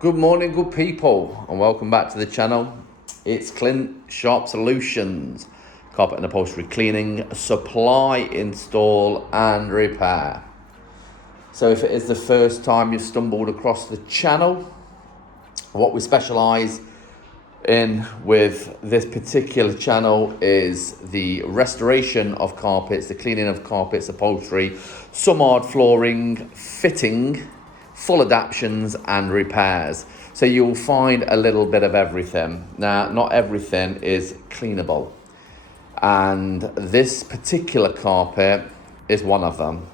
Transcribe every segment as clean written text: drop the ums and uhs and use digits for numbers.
Good morning, good people, and welcome back to the channel. It's Clint Sharp Solutions, carpet and upholstery cleaning, supply, install and repair. So if it is the first time you've stumbled across the channel, what we specialise in with this particular channel is the restoration of carpets, the cleaning of carpets, upholstery, some hard flooring, fitting, full adaptions and repairs. So you'll find a little bit of everything. Now, not everything is cleanable, and this particular carpet is one of them.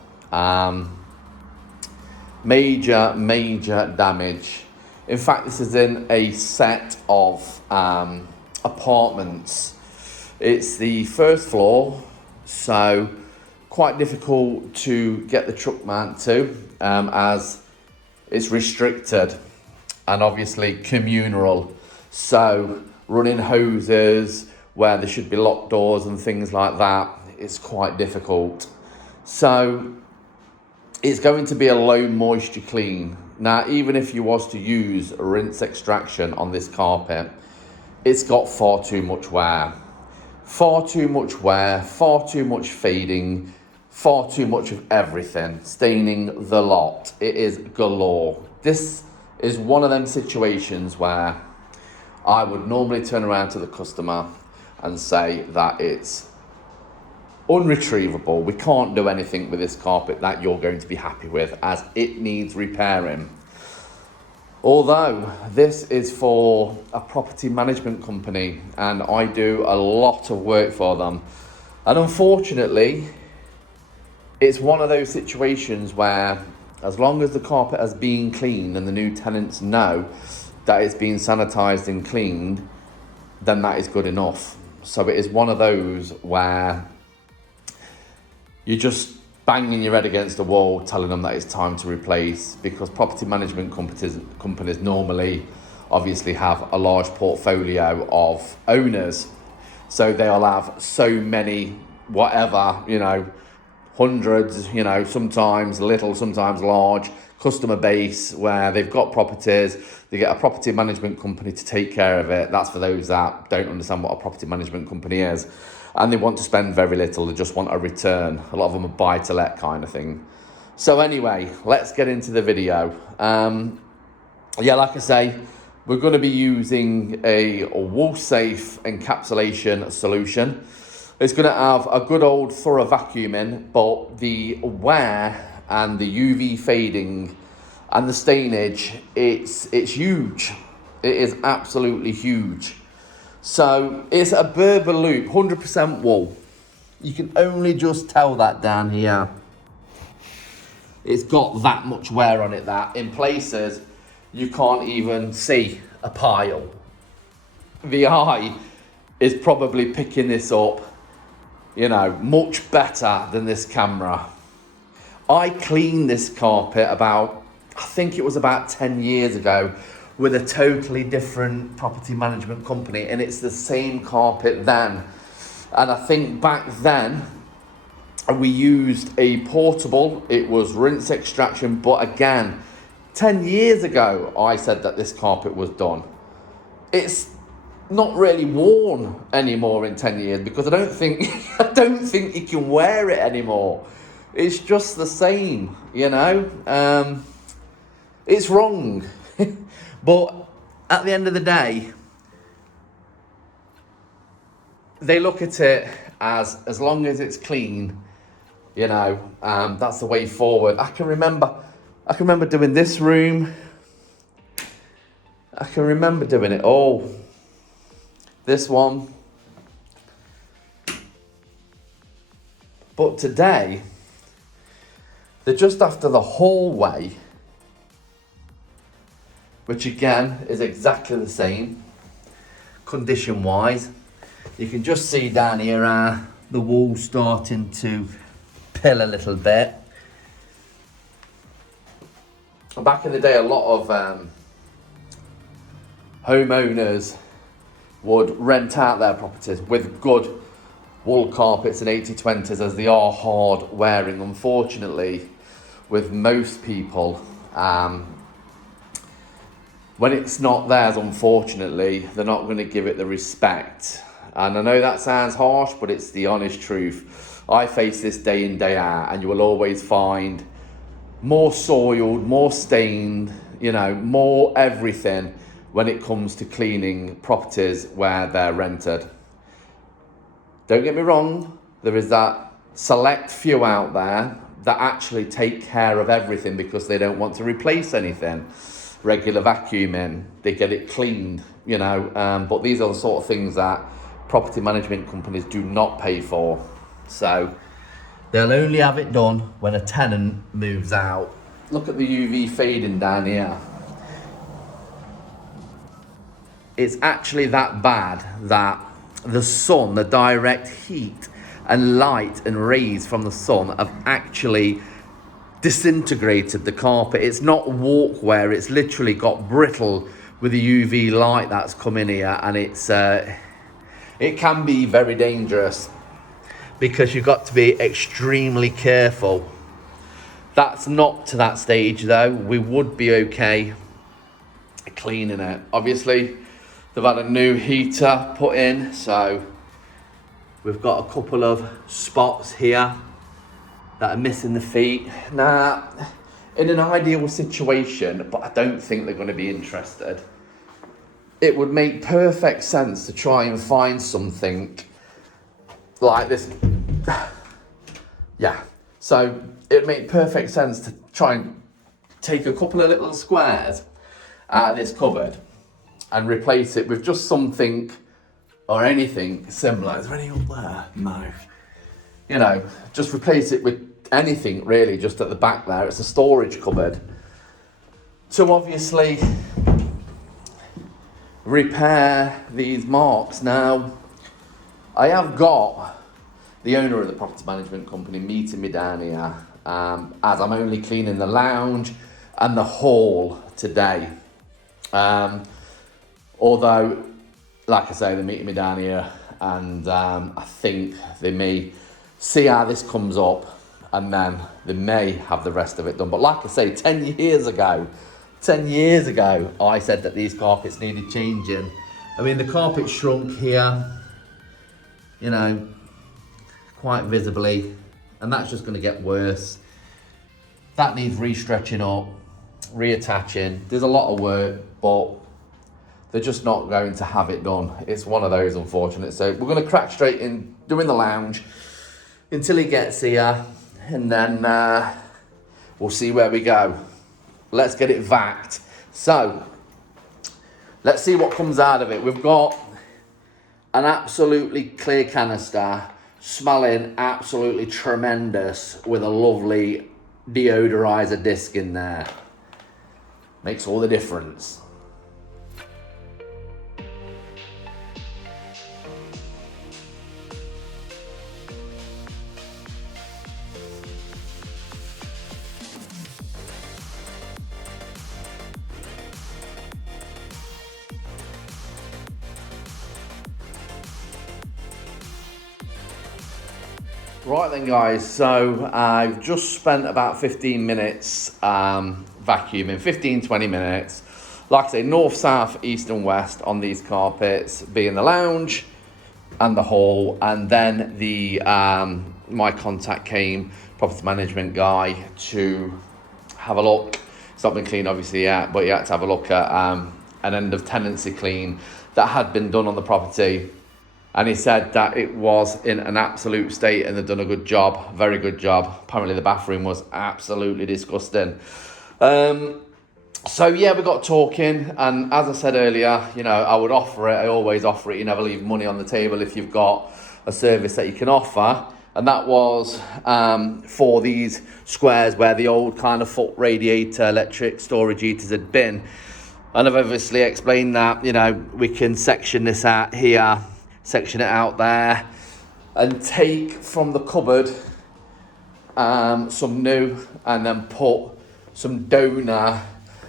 Major damage. In fact, this is in a set of apartments. It's the first floor, so quite difficult to get the truck mount to, as it's restricted and obviously communal. So running hoses where there should be locked doors and things like that, it's quite difficult. So it's going to be a low moisture clean. Now, even if you was to use rinse extraction on this carpet, it's got far too much wear. Far too much wear, far too much fading, far too much of everything, staining the lot. It is galore. This is one of them situations where I would normally turn around to the customer and say that it's unretrievable. We can't do anything with this carpet that you're going to be happy with, as it needs repairing. Although this is for a property management company and I do a lot of work for them, and unfortunately it's one of those situations where as long as the carpet has been cleaned and the new tenants know that it's been sanitized and cleaned, then that is good enough. So it is one of those where you're just banging your head against the wall telling them that it's time to replace, because property management companies normally obviously have a large portfolio of owners. So they'll have so many, whatever, hundreds, sometimes little, sometimes large customer base where they've got properties. They get a property management company to take care of it. That's for those that don't understand what a property management company is. And they want to spend very little. They just want a return. A lot of them are buy to let kind of thing. So anyway, let's get into the video. Like I say, we're going to be using a wall-safe encapsulation solution. It's going to have a good old thorough vacuuming, but the wear and the UV fading and the stainage, it's huge. It is absolutely huge. So it's a Berber loop, 100% wool. You can only just tell that down here. It's got that much wear on it that in places you can't even see a pile. The eye is probably picking this up, much better than this camera. I cleaned this carpet I think it was about 10 years ago, with a totally different property management company, and it's the same carpet then. And I think back then we used a portable, it was rinse extraction, but again, 10 years ago I said that this carpet was done. It's not really worn anymore in 10 years because I don't think you can wear it anymore. It's just the same, it's wrong. But at the end of the day, they look at it as long as it's clean, that's the way forward. I can remember doing this room. I can remember doing it all. This one. But today, they're just after the hallway, which again is exactly the same condition wise. You can just see down here the wall starting to pill a little bit. Back in the day, a lot of homeowners would rent out their properties with good wool carpets and 80/20s, as they are hard wearing. Unfortunately, with most people, when it's not theirs, unfortunately, they're not going to give it the respect. And I know that sounds harsh, but it's the honest truth. I face this day in, day out, and you will always find more soiled, more stained, more everything when it comes to cleaning properties where they're rented. Don't get me wrong, there is that select few out there that actually take care of everything because they don't want to replace anything. Regular vacuuming, they get it cleaned, but these are the sort of things that property management companies do not pay for. So they'll only have it done when a tenant moves out. Look at the UV fading down here. It's actually that bad that the sun, the direct heat and light and rays from the sun have actually disintegrated the carpet. It's not walkware, it's literally got brittle with the UV light that's come in here, and it can be very dangerous because you've got to be extremely careful. That's not to that stage though. We would be okay cleaning it. Obviously, they've had a new heater put in, so we've got a couple of spots here that are missing the feet. Now, in an ideal situation, but I don't think they're going to be interested, it would make perfect sense to try and find something like this. Yeah, so it would make perfect sense to try and take a couple of little squares out of this cupboard and replace it with just something or anything similar. Is there any up there? No. Just replace it with anything really, just at the back there. It's a storage cupboard. To obviously repair these marks. Now, I have got the owner of the property management company meeting me down here, as I'm only cleaning the lounge and the hall today. Although, like I say, they're meeting me down here, and I think they may see how this comes up, and then they may have the rest of it done. But like I say, 10 years ago, I said that these carpets needed changing. I mean, the carpet shrunk here, quite visibly, and that's just going to get worse. That needs re-stretching up, reattaching. There's a lot of work, but they're just not going to have it done. It's one of those, unfortunate. So we're going to crack straight in doing the lounge until he gets here, and then we'll see where we go. Let's get it vacked. So let's see what comes out of it. We've got an absolutely clear canister, smelling absolutely tremendous, with a lovely deodorizer disc in there. Makes all the difference. Right then guys, so I've just spent about 15 minutes vacuuming, 15-20 minutes. Like I say, north, south, east and west on these carpets, being the lounge and the hall. And then my contact came, property management guy, to have a look. It's not been cleaned obviously yet, but he had to have a look at an end of tenancy clean that had been done on the property. And he said that it was in an absolute state and they'd done a good job, very good job. Apparently the bathroom was absolutely disgusting. So yeah, we got talking, and as I said earlier, I would offer it. I always offer it. You never leave money on the table if you've got a service that you can offer. And that was for these squares where the old kind of foot radiator electric storage heaters had been. And I've obviously explained that, we can section this out here, section it out there, and take from the cupboard some new, and then put some donor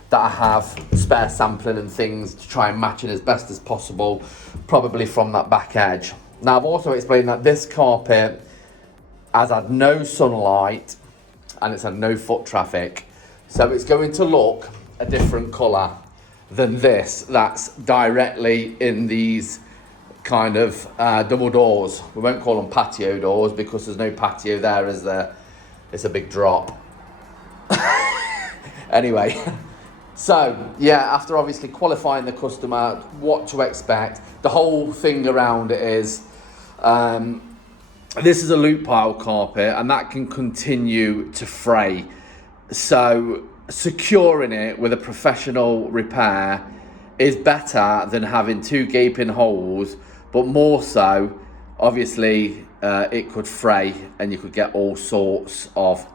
that I have spare sampling and things to try and match it as best as possible, probably from that back edge. Now I've also explained that this carpet has had no sunlight and it's had no foot traffic, so it's going to look a different colour. than this that's directly in these kind of double doors. We won't call them patio doors because there's no patio there, is there? It's a big drop. Anyway, so yeah, after obviously qualifying the customer, what to expect, the whole thing around it is this is a loop pile carpet and that can continue to fray. So securing it with a professional repair is better than having two gaping holes, but more so, obviously, it could fray and you could get all sorts of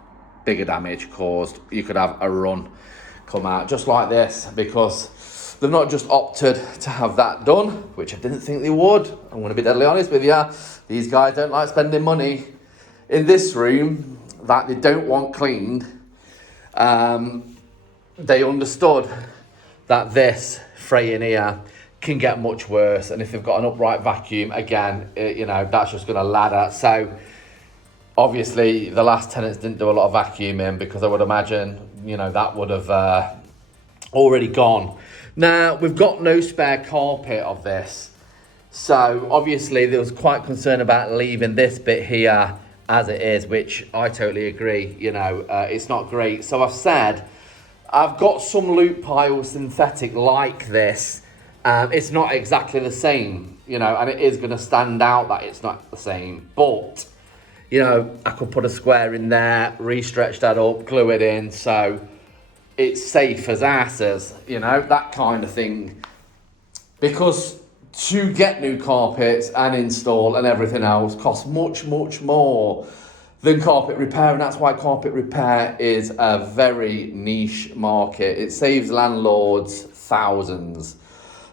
bigger damage caused. You could have a run come out just like this because they've not just opted to have that done, which I didn't think they would. I'm going to be deadly honest with you. These guys don't like spending money in this room that they don't want cleaned. They understood that this fraying here can get much worse, and if they've got an upright vacuum, again, that's just going to ladder. So obviously the last tenants didn't do a lot of vacuuming because I would imagine that would have already gone. Now we've got no spare carpet of this, so obviously there was quite concerned about leaving this bit here as it is, which I totally agree. It's not great. So I've said I've got some loop pile synthetic like this. It's not exactly the same, and it is going to stand out that it's not the same. But, I could put a square in there, re-stretch that up, glue it in, so it's safe as asses, that kind of thing. Because to get new carpets and install and everything else costs much, much more than carpet repair, and that's why carpet repair is a very niche market. It saves landlords thousands.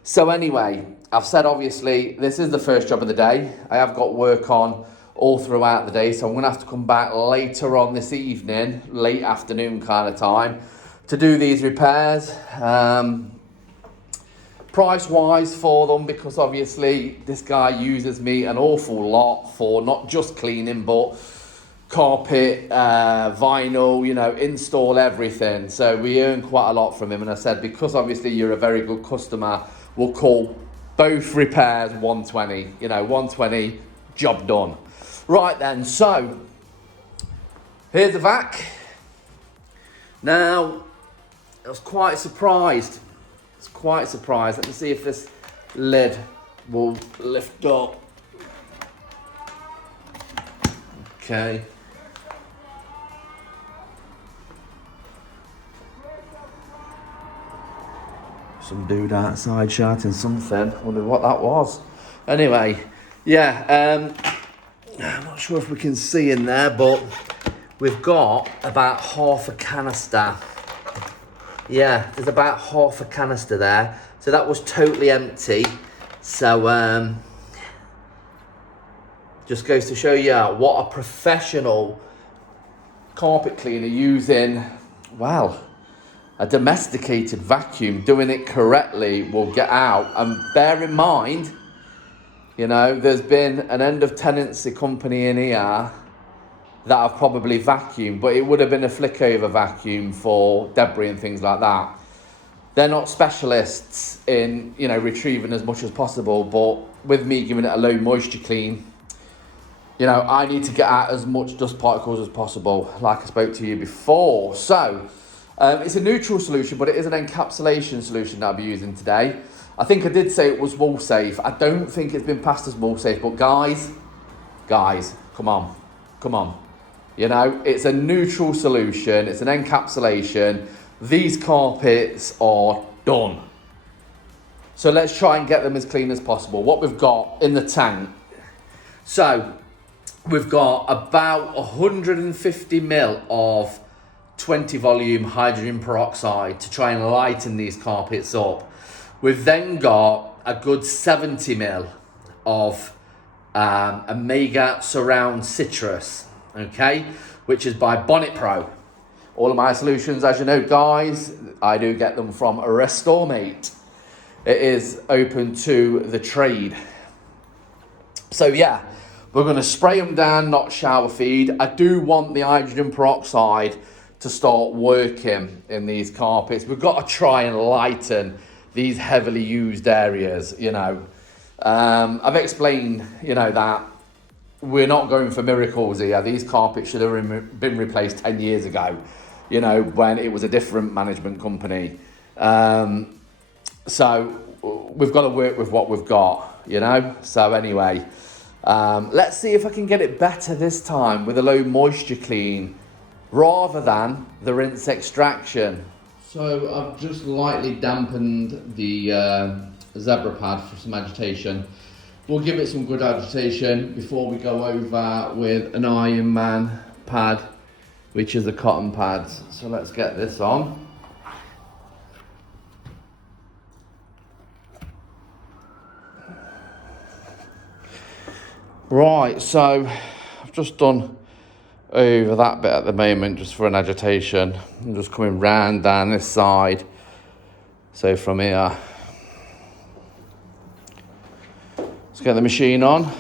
So anyway, I've said obviously this is the first job of the day. I have got work on all throughout the day, so I'm going to have to come back later on this evening, late afternoon kind of time, to do these repairs. Price-wise for them, because obviously this guy uses me an awful lot for not just cleaning, but carpet, vinyl, install everything. So we earn quite a lot from him, and I said, because obviously you're a very good customer, we'll call both repairs 120, 120, job done. Right then, so here's the vac. Now, I was quite surprised. Let me see if this lid will lift up. Okay. Some dude outside shouting something. Wondered what that was. Anyway, yeah, I'm not sure if we can see in there, but we've got about half a canister. Yeah, there's about half a canister there. So that was totally empty. So just goes to show you what a professional carpet cleaner using, well, a domesticated vacuum, doing it correctly, will get out. And bear in mind, there's been an end of tenancy company in here that have probably vacuumed, but it would have been a flick over vacuum for debris and things like that. They're not specialists in, retrieving as much as possible, but with me giving it a low moisture clean, I need to get out as much dust particles as possible, like I spoke to you before. So it's a neutral solution, but it is an encapsulation solution that I'll be using today. I think I did say it was wall safe. I don't think it's been passed as wall safe, but guys, come on. It's a neutral solution. It's an encapsulation. These carpets are done. So let's try and get them as clean as possible. What we've got in the tank. So we've got about 150 ml of 20 volume hydrogen peroxide to try and lighten these carpets up. We've then got a good 70 ml of Omega Surround Citrus, okay, which is by Bonnet Pro. All of my solutions, as you know, guys, I do get them from RestoreMate. It is open to the trade. So yeah, we're going to spray them down, not shower feed. I do want the hydrogen peroxide to start working in these carpets. We've got to try and lighten these heavily used areas, you know. I've explained, you know, that we're not going for miracles here. These carpets should have been replaced 10 years ago, you know, when it was a different management company. So we've got to work with what we've got, you know. So anyway, let's see if I can get it better this time with a low moisture clean rather than the rinse extraction. So I've just lightly dampened the zebra pad for some agitation. We'll give it some good agitation before we go over with an Iron Man pad, which is a cotton pad. So let's get this on. Right, so I've just done over that bit at the moment just for an agitation. I'm just coming round down this side. So from here, let's get the machine on.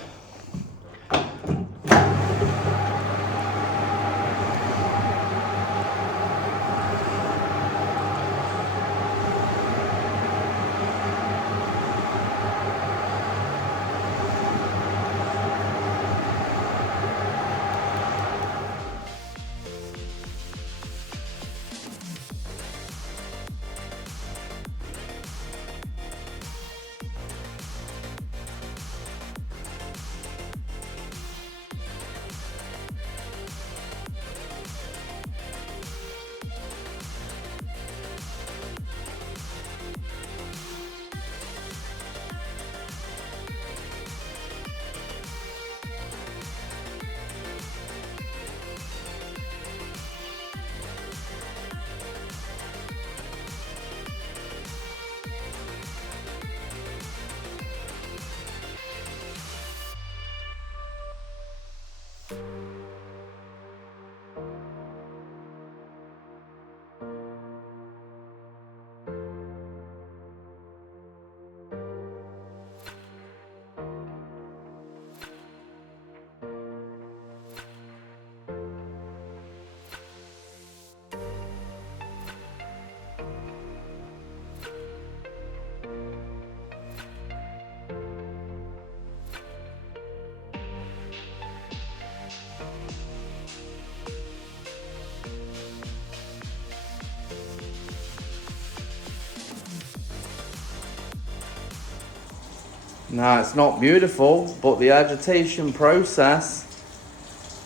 Now, it's not beautiful, but the agitation process,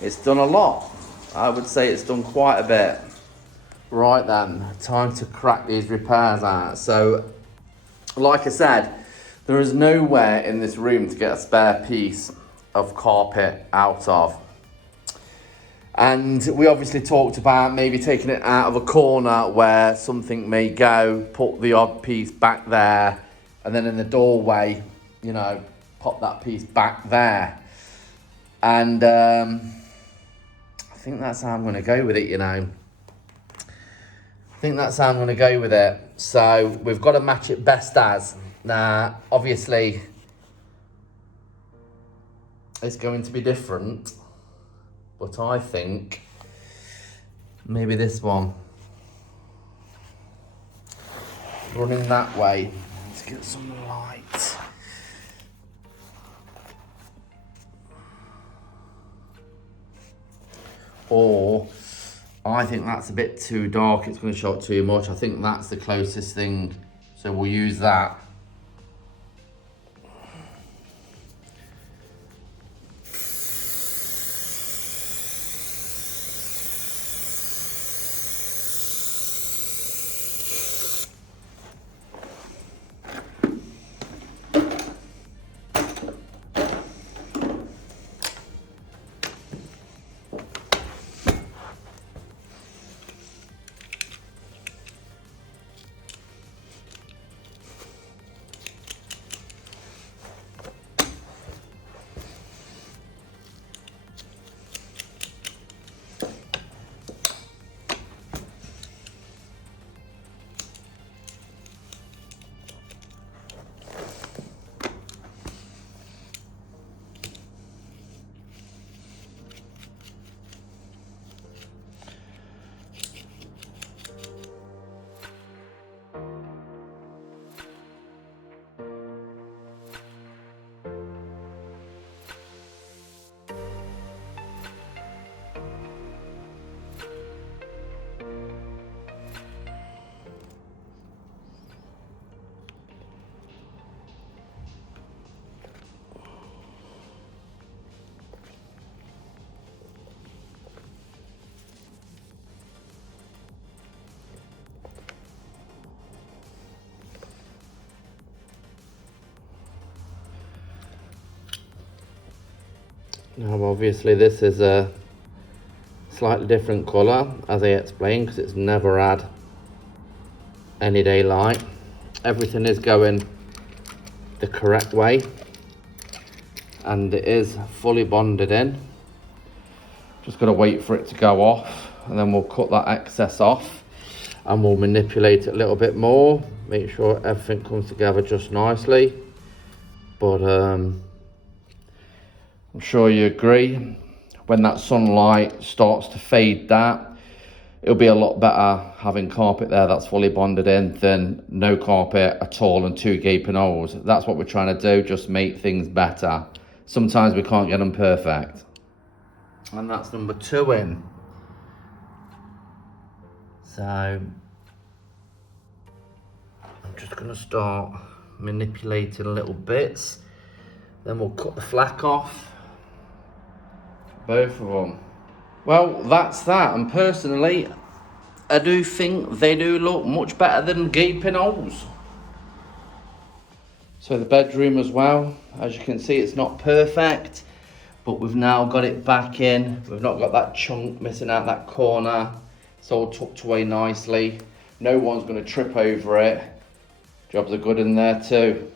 it's done a lot. I would say it's done quite a bit. Right then, time to crack these repairs out. So, like I said, there is nowhere in this room to get a spare piece of carpet out of. And we obviously talked about maybe taking it out of a corner where something may go, put the odd piece back there, and then in the doorway, you know, pop that piece back there. And I think that's how I'm going to go with it, you know. I think that's how I'm going to go with it. So we've got to match it best as. Now, obviously, it's going to be different. But I think maybe this one. Running that way. Let's get some light. Or I think that's a bit too dark, it's going to show up too much. I think that's the closest thing, so we'll use that. Now obviously this is a slightly different colour, as I explained, because it's never had any daylight. Everything is going the correct way, and it is fully bonded in. Just got to wait for it to go off, and then we'll cut that excess off and we'll manipulate it a little bit more, make sure everything comes together just nicely. But I'm sure you agree, when that sunlight starts to fade that, it'll be a lot better having carpet there that's fully bonded in than no carpet at all and 2 gaping holes. That's what we're trying to do, just make things better. Sometimes we can't get them perfect. And that's number 2 in. So I'm just going to start manipulating little bits, then we'll cut the flak off, both of them. Well, that's that, and personally I do think they do look much better than gaping holes. So the bedroom as well, as you can see, it's not perfect, but we've now got it back in. We've not got that chunk missing out that corner. It's all tucked away nicely. No one's going to trip over it. Jobs are good in there too.